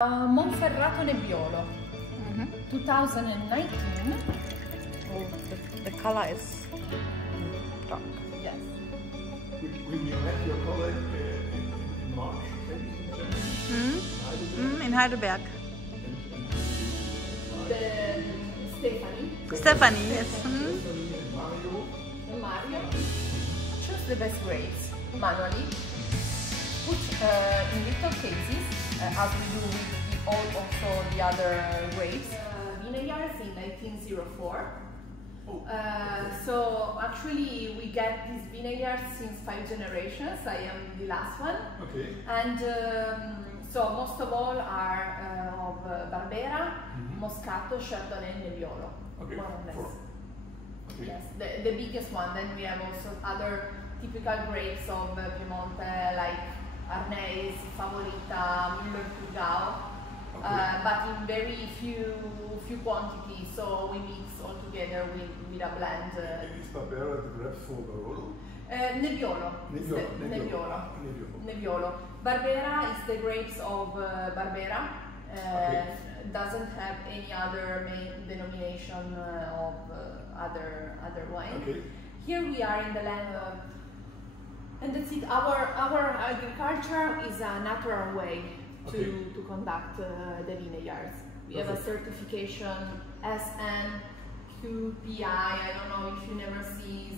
Monferrato Nebbiolo, 2019. Oh, the color is dark. Yes. We met your colleague in March, maybe in Germany? In Heidelberg. Stephanie, yes. Stephanie and Mario. and Mario. Choose the best grapes manually. Put in little cases, as we do with also the other grapes. Vineyards in 1904. So actually we get these vineyards since 5 generations. I am the last one. Okay. And so most of all are of Barbera, Moscato, Chardonnay, and Nebbiolo. Okay. More or less. 4. Okay. Yes, the biggest one. Then we have also other typical grapes of Piemonte like Arneis, Favorita, Müller-Thurgau, but in very few quantities. So we mix all together with a blend. Is Barbera the grapes for Barolo? Nebbiolo. Nebbiolo. Barbera is the grapes of Barbera. Doesn't have any other main denomination of other wine. Okay. Here we are in the land of, and that's it. Our agriculture is a natural way to conduct the vineyards. We have a certification SNQPI. I don't know if you never see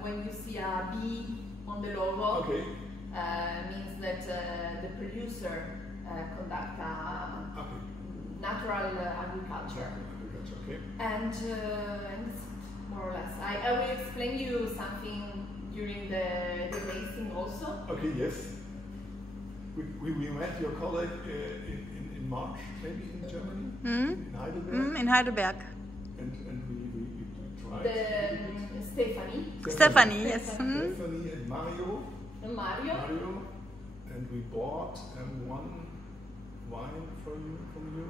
when you see a B on the logo, means that the producer conduct a natural agriculture. And more or less. I will explain you something during the tasting also. Okay, yes. We met your colleague in March, maybe in Germany, in Heidelberg. In Heidelberg. And we tried. Stephanie, yes. Stephanie and Mario. Mario. And we bought one wine from you,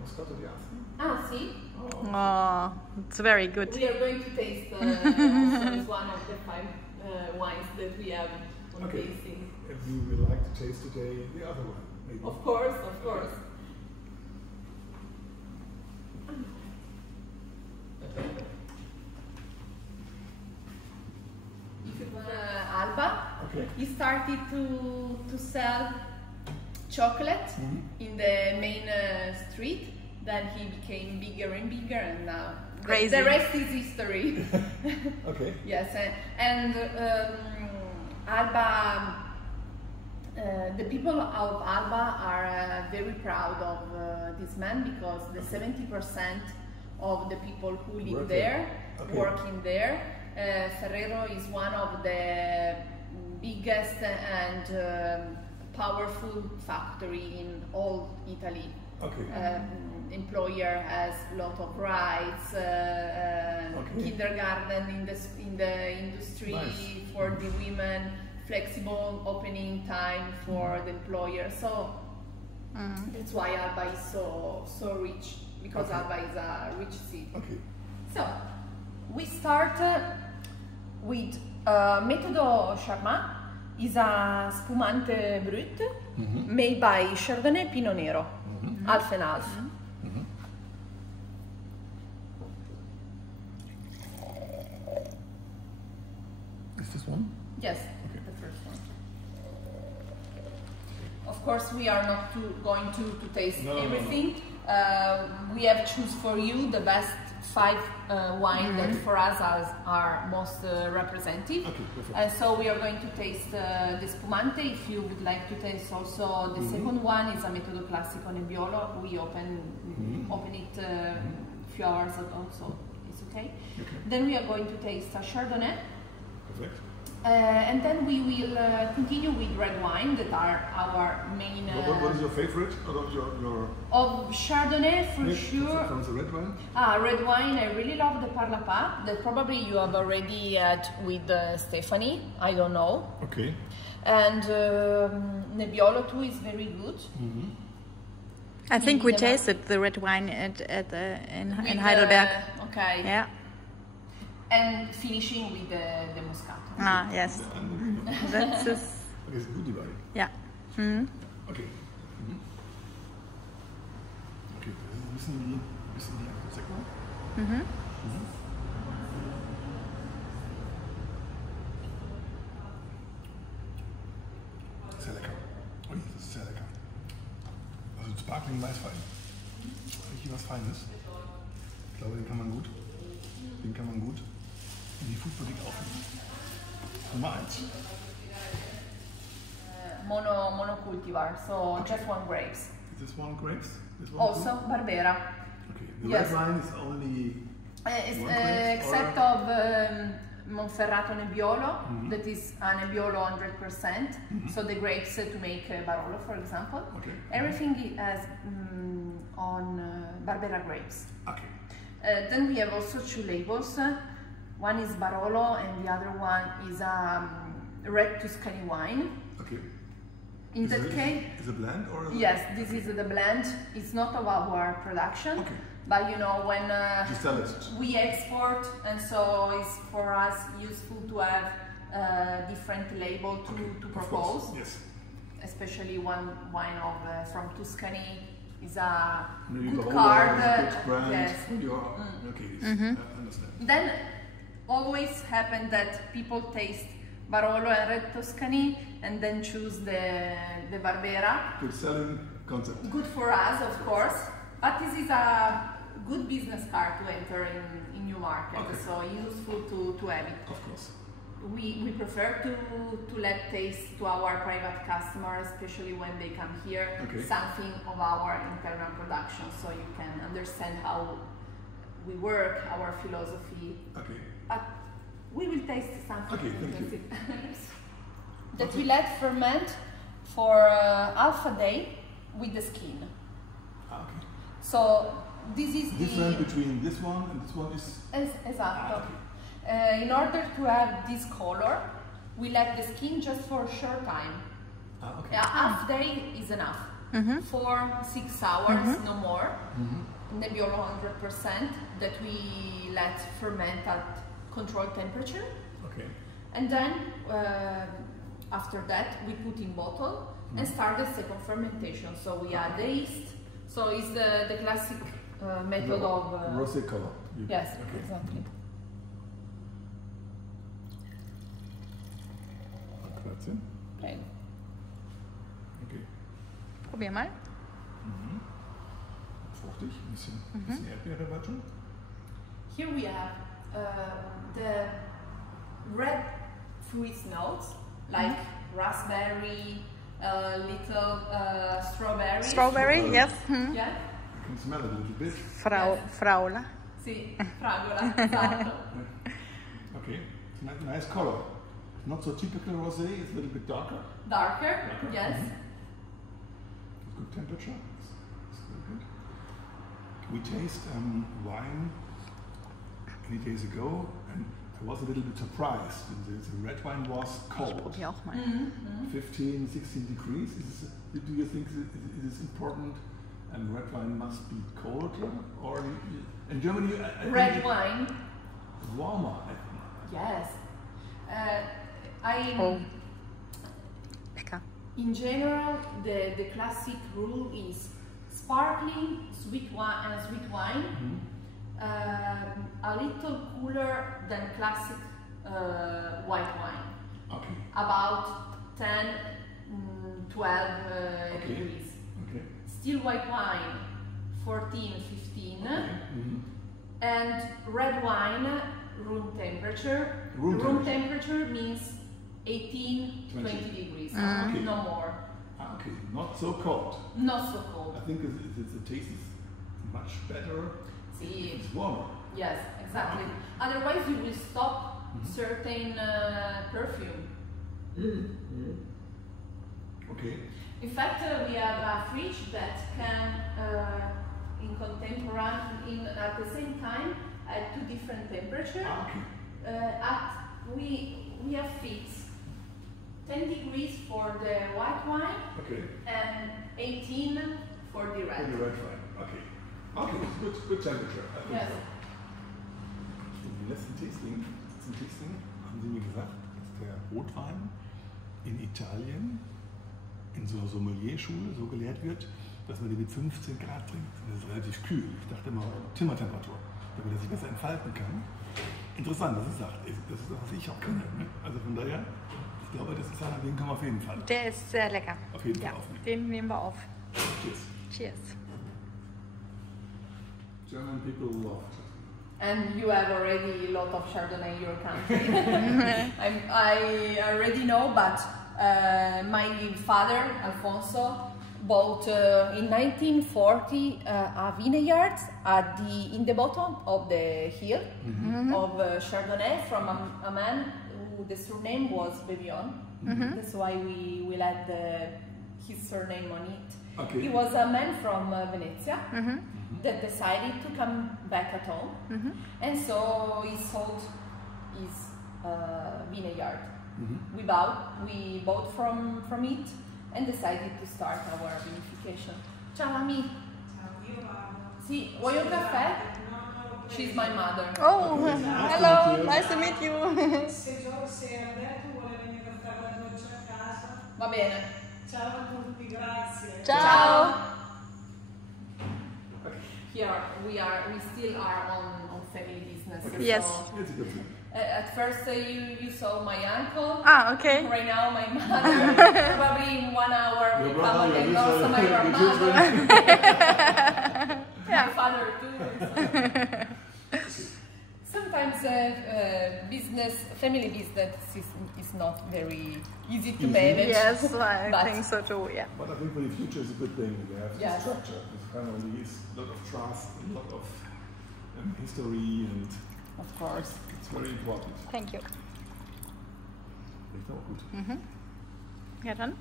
Moscato di Asti. Ah, see? Oh, it's very good. We are going to taste also one of the 5 wines that we have on tasting. And we would like to taste today the other one, maybe. Of course, of course. Alba, he started to sell chocolate in the main street. Then he became bigger and bigger, and now the rest is history. Okay. Yes, and Alba, the people of Alba are very proud of this man because the 70% of the people who live there, working there. Ferrero is one of the biggest and powerful factory in all Italy. Employer has a lot of rights, kindergarten in the industry for the women, flexible opening time for the employer. So that's why Alba is so rich, because Alba is a rich city. So we start with Metodo Charmant. Is a spumante brut made by Chardonnay Pinot Nero, half and half. Is this one? Yes, the first one. Of course, we are not going to taste everything. We have choose for you the best 5 wines that for us are most representative. So we are going to taste the spumante. If you would like to taste also the second one, is a Metodo Classico Nebbiolo. We open it few hours ago, so it's okay. Then we are going to taste a Chardonnay. And then we will continue with red wine that are our main. What is your favorite out of your? Of Chardonnay for sure. From the red wine. Red wine. I really love the Parlapà. That probably you have already had with Stephanie. I don't know. Okay. And Nebbiolo too is very good. I think we tasted the red wine in Heidelberg. Okay. Yeah. And finishing with the Moscato. Ah, yes. That's Okay, it's good. Yeah. Okay. bisschen wie Sektor. Mhm. Sehr lecker. Ui, das ist sehr lecker. Also Sparkling Weißwein. Richtig was Feines. Ich glaube, den kann man gut in die Foodboutique aufnehmen. Nummer 1. Monocultivar, so just one grapes. Is this one grapes? This one Also too? Barbera. Okay. The Yes. red wine is only It's, one grapes, except or? of Monferrato Nebbiolo, that is a Nebbiolo 100%. So the grapes to make Barolo, for example. Okay. Everything is on Barbera grapes. Okay. Then we have also 2 labels. One is Barolo and the other one is red Tuscany wine. Okay. In Is that it- case, is it a blend or? yes, this is the blend. It's not of our production, Okay. but you know when Just sell it. we export, and so it's for us useful to have different label to Of propose. course, yes. Especially one wine of from Tuscany is a Maybe good Barolo card. is a good brand Yes. for your. Okay, yes, I understand. Then always happen that people taste Barolo and red Tuscany and then choose the Barbera. Good selling concept. Good for us, of course, but this is a good business card to enter in new market, Okay. so useful to have it. Of course. We prefer to let taste to our private customers, especially when they come here, Okay. something of our internal production, so you can understand how we work, our philosophy. Okay. But we will taste something Okay, thank you. interesting. That we let ferment for half a day with the skin. Okay. So this is Different between this one and this one is. Esatto. Okay. In order to have this color, we let the skin just for a short time. Okay. Half day is enough. 4-6 hours, no more. Nebbiolo 100% that we let ferment at controlled temperature. Okay. And then after that we put in bottle and start the second fermentation. So we add the yeast. So it's the classic method of rosé color. yes, Okay. exactly. Grazie. Prego. Okay. Probier mal. Fruchtig, ein bisschen Erdbeere war schon. Here we have the red fruit notes like raspberry, little strawberry. Strawberry, yes. Yeah. You can smell it a little bit. Fraula. Sì, fragola, esatto. Okay. It's a nice color. Not so typical rosé, it's a little bit darker. Darker, yes. It's good temperature. It's very good. We taste wine many days ago, and I was a little bit surprised. The red wine was cold. Probier auch mal. 15, 16 degrees. Do you think it is important? And red wine must be colder, or in Germany? I Red think wine, it's warmer. I think. yes. Oh. Lecker. In general, the classic rule is sparkling sweet wine, a little cooler than classic white wine, Okay. about 10, 12 degrees. Okay. Still white wine, 14, 15, Okay. and red wine, room temperature. Room temperature means 18, 20 degrees, Okay. no more. Okay. Not so cold. Not so cold. I think the taste is much better. See, It's warmer. yes, exactly. Otherwise, you will stop certain perfume. Okay. In fact, we have a fridge that can, in contemporary, at the same time, at 2 different temperatures. Okay. We have fixed 10 degrees for the white wine Okay. and 18 for the red. For the red wine. Okay. Okay. It's good temperature. I think Yes. so. Im letzten Tasting haben Sie mir gesagt, dass der Rotwein in Italien in so einer Sommelierschule so gelehrt wird, dass man die mit 15 Grad trinkt. Das ist relativ kühl. Ich dachte immer Zimmertemperatur, damit er sich besser entfalten kann. Interessant, was er sagt. Das ist das, was ich auch kenne. Ne? Also von daher, ich glaube, das ist einer, den können wir auf jeden Fall. Der ist sehr lecker. Auf jeden Fall aufnehmen. Den nehmen wir auf. Cheers. Cheers. German people love. And you have already a lot of Chardonnay in your country. I already know, but my father, Alfonso, bought in 1940 a vineyard in the bottom of the hill of Chardonnay from a man who the surname was Bevion. That's why we will add his surname on it. Okay. He was a man from Venezia that decided to come back at home, and so he sold his vineyard. We bought from it and decided to start our vinification. Ciao Ami. Sì, vuoi un caffè? She's my mother. Oh, hello, nice to meet you. Va bene. Ciao a tutti, grazie. Ciao. Here we still are on family business. Okay. Yes. So, That's a good thing. at first you saw my uncle. Ah, okay. Right now my mother. Probably in 1 hour we come and also my grandmother. My father too. Sometimes family business is not very easy to manage. Yes, I But- think so too, yeah. But I think for the future is a good thing. We have Yes. structure. It's kind of a lot of trust, a lot of history, and Of course. it's very important. Thank you. Riecht auch gut. Ja, dann.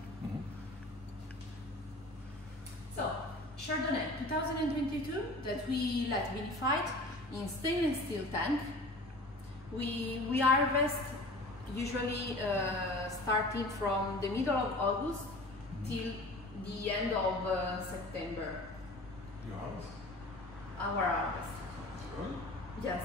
So, Chardonnay 2022 that we let vinified in stainless steel tank. We harvest usually starting from the middle of August till the end of September. Your house? Our harvest. Sure. Yes,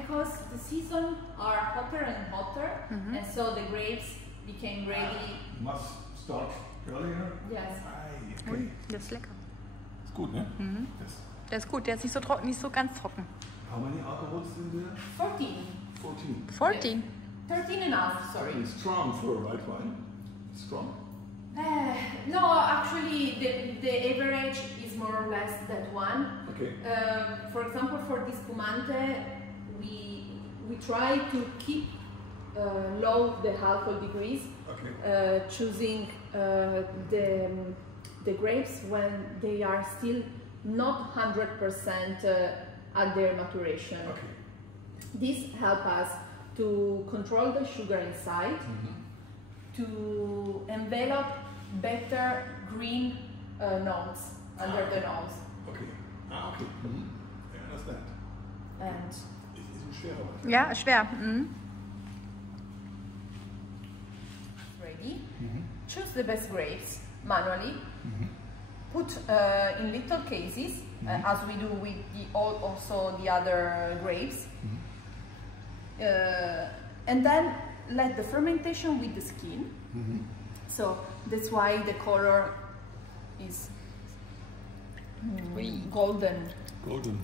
because the season are hotter and hotter, and so the grapes became ready. Must start earlier. Yes. Ai, okay. Der ist lecker. Ist gut, ne? Das, Der ist gut, der ist nicht so trocken, nicht so ganz trocken. how many alcohols in there? 14. 14. 14. 13 and a half, sorry. It's strong for white wine. Strong. No, actually, the average is more or less that one. Okay. For example, for this Spumante, we try to keep low the alcohol degrees, Okay. choosing the grapes when they are still not 100% at their maturation. Okay. This helps us to control the sugar inside, to envelop better green notes under the nose. Okay. Okay. I understand. And Ist ein schwerer Wein. Ja, schwer. ready. Choose the best grapes manually. Put in little cases, as we do with also the other grapes. And then let the fermentation with the skin. So that's why the color is golden. Golden.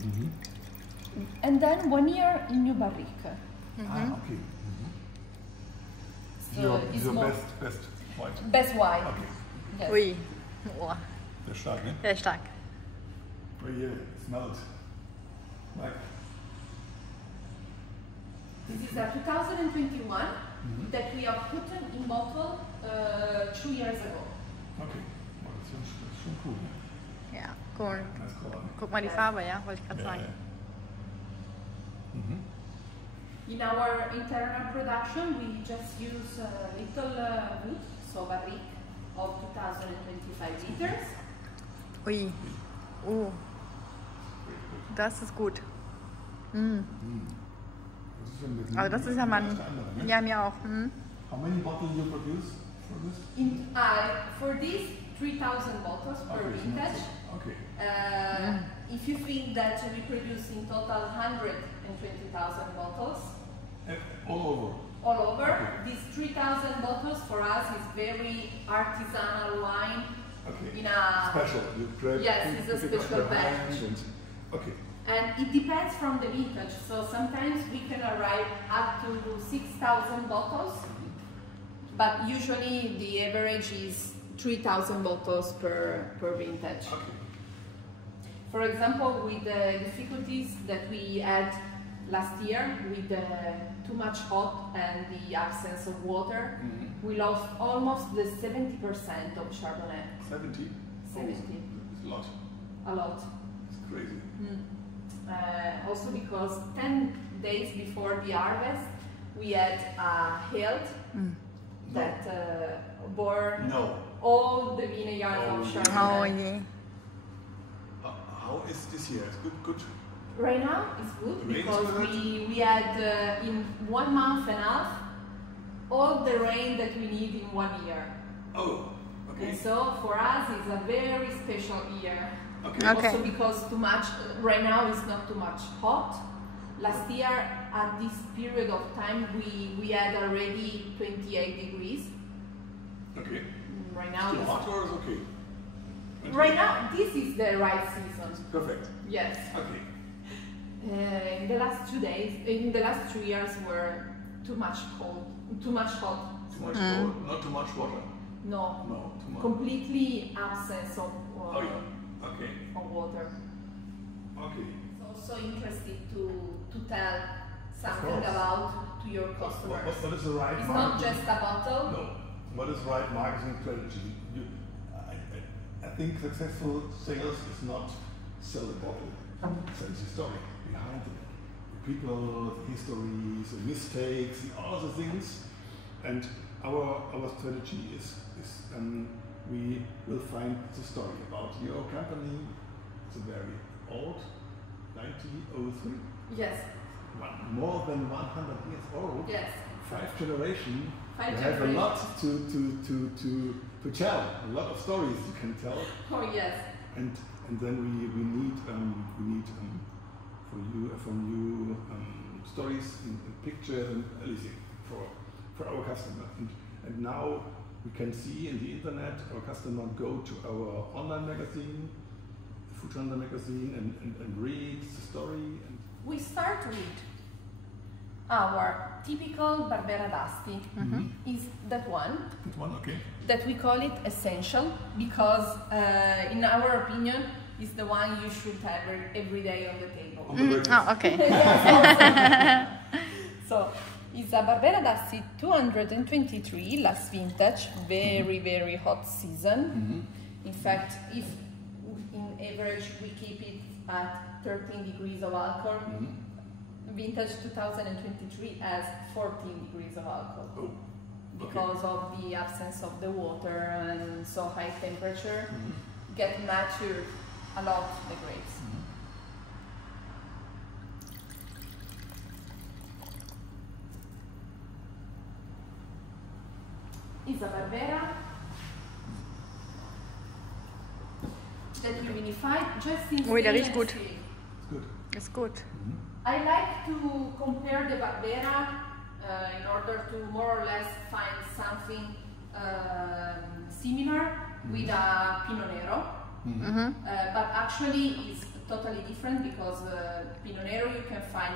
And then 1 year in new barrique. Okay. So it's your more best white. best wine. Okay. Yes. Ui. Boah, Der ist stark, ne? der ist stark. Oh yeah, smell it. Like. This is a 2021 that we have put in bottle 2 years ago. Okay. Oh, das ist schon cool, ne? Ja, cool. Nice color. Guck mal die Farbe, ja, wollte ich gerade sagen. In our internal production, we just use a little wood, so barrique of 2025 liters. Ui. Das ist gut. Das ist ein Also das ist ja mal... Ne? Ja, mir auch. How many bottles you produce for this? For this, 3,000 bottles per Okay, so vintage. that's it. Okay. If you think that we produce in total 120,000 bottles All all over, Okay. these 3,000 bottles for us is very artisanal wine Okay. in a Special. You grab, yes, it's a pick up special your batch. hand and, okay. And it depends from the vintage. So sometimes we can arrive up to 6,000 bottles, but usually the average is 3,000 bottles per vintage. Okay. For example, with the difficulties that we had last year with too much hot and the absence of water, we lost almost the 70% of Chardonnay. 70? 70. It's a lot. A lot. It's crazy. Also because 10 days before the harvest, we had a hail that bore all the vineyards of Chardonnay. Oh yeah. How is this year? It's good. Right now it's good The rain is because good? we had in 1 month and a half all the rain that we need in 1 year. Oh, okay. And so for us it's a very special year. Okay. Also because too much, right now it's not too much hot. Last year at this period of time we had already 28 degrees. Okay. Right now Too hot or is okay? right now this is the right season. Perfect. Yes. Okay. In the last 2 days, in the last 2 years were too much cold, too much hot. Too much cold, not too much water. No. No, too much. Completely absence of, Oh yeah. Okay. of water. Okay. It's also interesting to tell something course. about to your customers. What is the right It's marketing? not just a bottle. No. What is right marketing strategy? I think successful sales is not sell the bottle, sell the story behind it. The people, the histories, the mistakes, all the things. And our strategy is we will find the story about your company. It's a very old, 1903. Yes. More than 100 years old. Yes. 5 generations. Five You have a lot generations. to tell. A lot of stories you can tell. Oh yes. And then we need from you stories and pictures and everything for our customer. And now we can see in the internet our customer go to our online magazine, Foodhunter-Magazin, and read the story. And We start with our typical Barbera d'Asti. Is that one? that one, okay. That we call it essential because, in our opinion, is the one you should have every day on the table. On the breakfast. Oh, okay. So it's a Barbera d'Asti 223, last vintage, very hot season. In fact, if in average we keep it at 13 degrees of alcohol, vintage 2023 has 14 degrees of alcohol. Oh. Because of the absence of the water and so high temperature, get matured a lot the grapes. It's a Barbera that we vinified just in Ui, der riecht stainless gut. steel. Good. Ist gut. I like to compare the Barbera in order to more or less find something similar with a Pinot Nero, but actually it's totally different because Pinot Nero you can find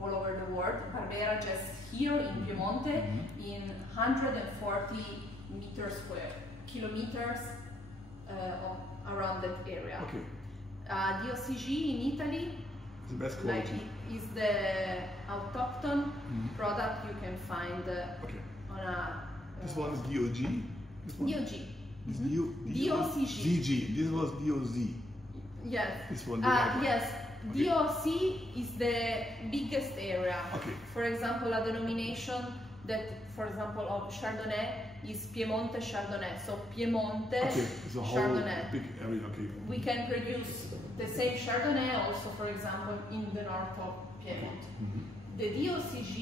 all over the world. Barbera just here in Piemonte in 140 meters square, kilometers around that area. Okay. The OCG in Italy, The best like quality. is the autochthon product you can find Okay. on a This one is DOG. This one? DOG. This DOCG. DG. This was DOZ. Yes. This one. the white one. Yes. Okay. DOC is the biggest area. Okay. For example, a denomination that, for example, of Chardonnay is Piemonte Chardonnay. So Piemonte Okay. It's a whole Chardonnay. big area. Okay. We can produce the same Chardonnay also, for example, in the north of Piedmont. The DOCG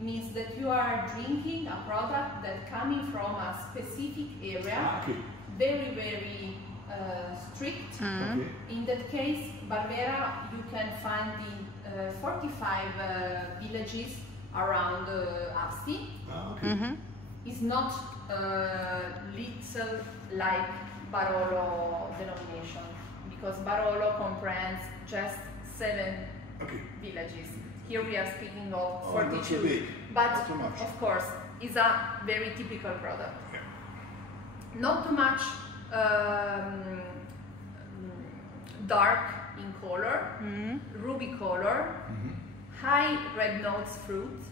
means that you are drinking a product that coming from a specific area, Okay. very strict. Okay. In that case, Barbera, you can find in 45 villages around Asti. Okay. It's not little like Barolo denomination, because Barolo comprehends just 7 villages. Here we are speaking of 42, not so big. but Not too much. of course it's a very typical product. Yeah. Not too much dark in color, ruby color, high red notes fruit,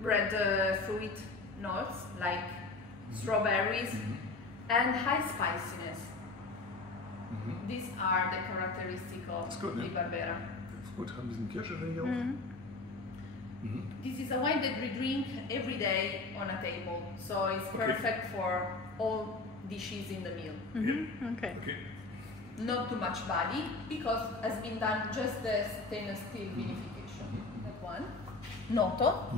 red fruit notes like strawberries, and high spiciness. These are the characteristics of the Barbera. Ist gut, haben diesen Kirsche drin hier auch. This is a wine that we drink every day on a table, so it's perfect for all dishes in the meal. Okay. Not too much body, because has been done just the stainless steel vinification. That one. Noto.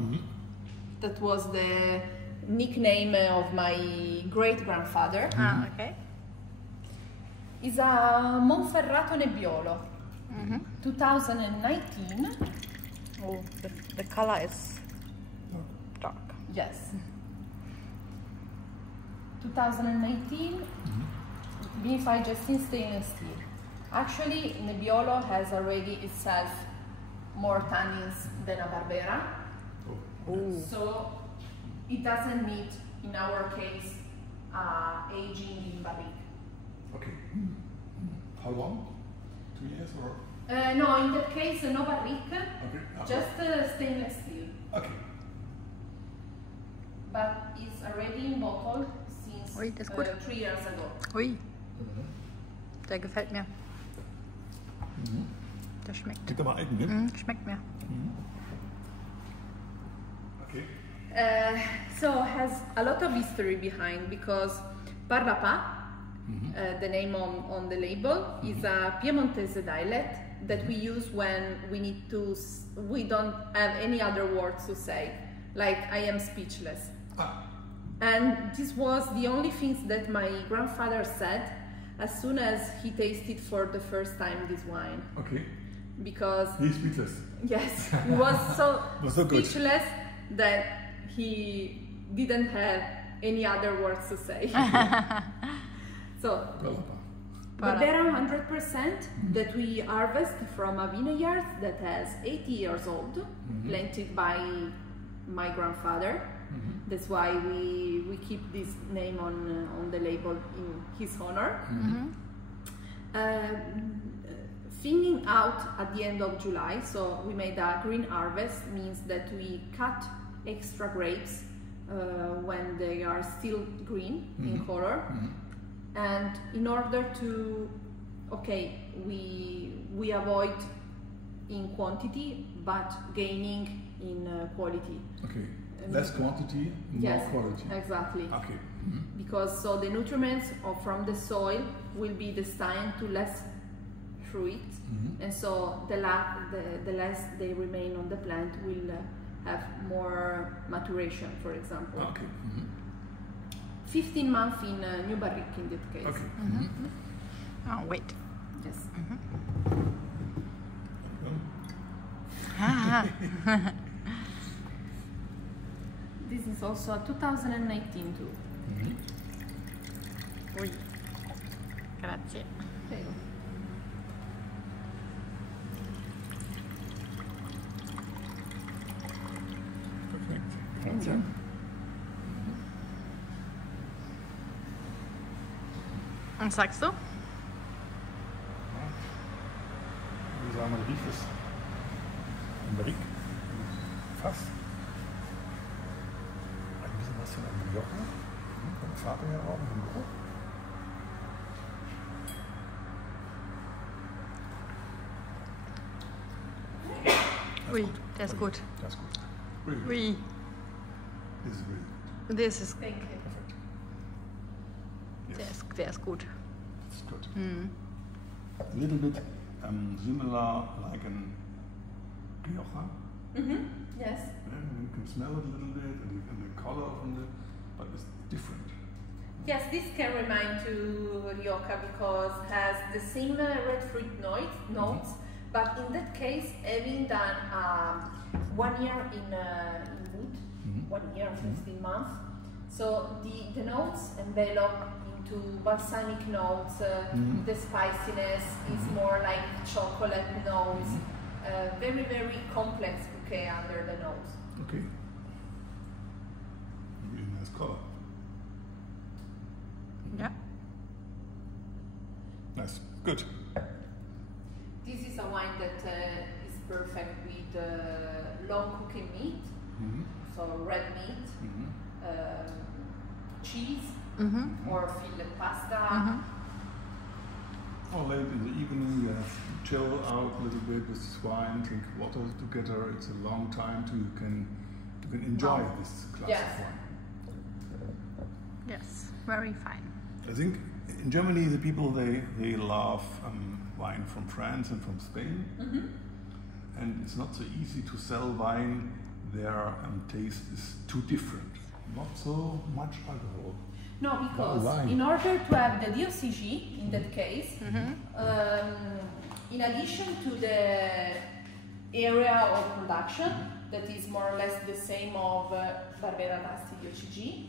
That was the nickname of my great-grandfather. Ah, okay. Is a Monferrato Nebbiolo. 2019. Oh, the color is dark. Yes. 2019, vinified just in stainless steel. Actually, Nebbiolo has already itself more tannins than a Barbera. So it doesn't need, in our case, aging in barrique. Okay. How long? 2 years or? No, in that case, no barrique, Okay. just stainless steel. Okay. But it's already in bottle since Ui, das ist gut. 3 years ago. Ui, der gefällt mir. Der schmeckt. Gibt aber Eigen, ne? Schmeckt mir. Okay. So has a lot of history behind, because Parlapà, the name on the label, is a Piemontese dialect that we use when we don't have any other words to say, like I am speechless. And this was the only things that my grandfather said as soon as he tasted for the first time this wine. Okay. Because He's speechless. yes, he was so, Was so good. speechless that he didn't have any other words to say. So, Barbera 100% that we harvest from a vineyard that has 80 years old, planted by my grandfather. That's why we keep this name on the label in his honor. Thinning out at the end of July, so we made a green harvest, means that we cut extra grapes when they are still green in color. And in order to, we avoid in quantity but gaining in quality. Okay. Less quantity, more quality. Exactly. Okay. Because so the nutrients from the soil will be destined to less fruit, and so the less they remain on the plant will have more maturation, for example. Okay. 15 months in new barrique in that case. Okay. Oh, wait. Yes. This is also a 2019 too. Ui. Grazie. Prego. Perfekt. Thank you. Und sagst du? Ich würde sagen, man riecht es im Barrique, Fass. Ein bisschen was von einem Mallorca, von der Farbe her auch, vom Geruch. Ui, der ist gut. Das ist gut. Really good. Ui, This is really good. this is, Thank you. Perfect. Yes, der ist gut. it's good. A little bit similar like an Rioja. Yes. You can smell it a little bit and the color from the, but it's different. Yes, this can remind to Rioja because it has the same red fruit notes, but in that case, having done 1 year in wood, 1 year, 15 months, so the notes envelop in to balsamic notes. The spiciness is more like chocolate nose. Very, very complex bouquet under the nose. Okay. Really nice color. Yeah. Nice. Good. This is a wine that is perfect with long cooking meat, so red meat, cheese, or fillet pasta. Or late in the evening, you have to chill out a little bit with this wine, drink water together. It's a long time to you can enjoy this class of wine. Yes, very fine. I think in Germany the people they love wine from France and from Spain, and it's not so easy to sell wine. Their taste is too different. Not so much alcohol. No, because in order to have the DOCG, in that case, in addition to the area of production, that is more or less the same of Barbera d'Asti DOCG,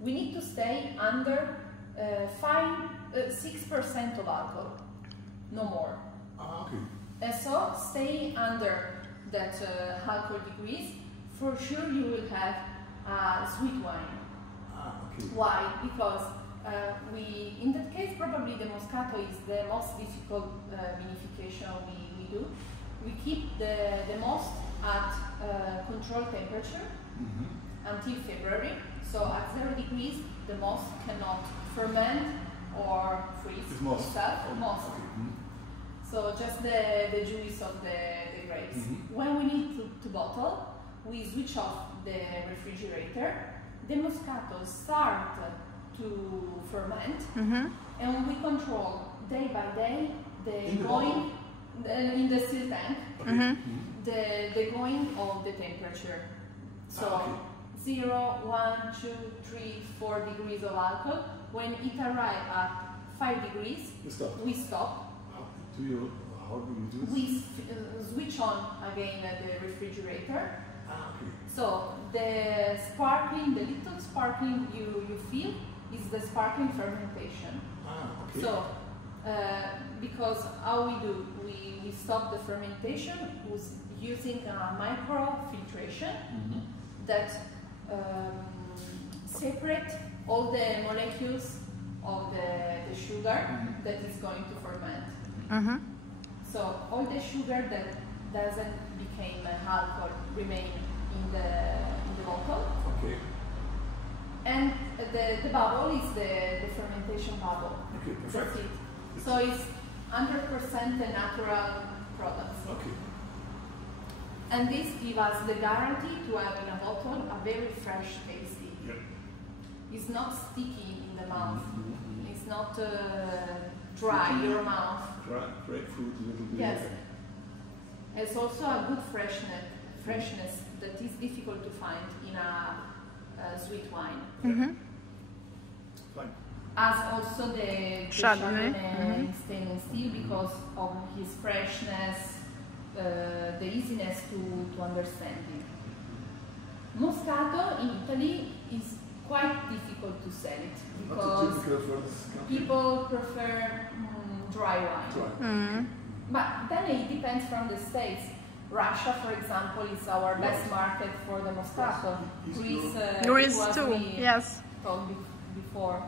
we need to stay under 6% of alcohol, no more. Okay. And so, staying under that alcohol degrees, for sure you will have sweet wine. Okay. Why? Because in that case, probably the Moscato is the most difficult vinification we do. We keep the most at controlled temperature until February. So at 0 degrees, the most cannot ferment or freeze itself. So just the juice of the grapes. When we need to bottle, we switch off the refrigerator. The Moscato start to ferment, and we control day by day the going in the still tank, the going of the temperature. So 0, 1, 2, 3, 4 degrees of alcohol. When it arrives at 5 degrees, we stop. How do you do this? We switch on again the refrigerator. So the little sparkling you feel is the sparkling fermentation. So because how we do, we stop the fermentation using a microfiltration that separate all the molecules of the sugar that is going to ferment. So all the sugar that doesn't become alcohol remain in the bottle. Okay. And the bubble is the fermentation bubble. Okay, perfect. That's it. So it's 100% a natural product. Okay. And this gives us the guarantee to have in a bottle a very fresh tasty. Yep. It's not sticky in the mouth. It's not dry your mouth. Dry grapefruit a little bit. Yes. It's also a good freshness that is difficult to find in a sweet wine. Fine. As also the Chardonnay stainless steel because of his freshness, the easiness to understand it. Moscato in Italy is quite difficult to sell it because people prefer dry wine. But then it depends from the states. Russia, for example, is our best market for the Moscato. Greece too, yes. Talked before.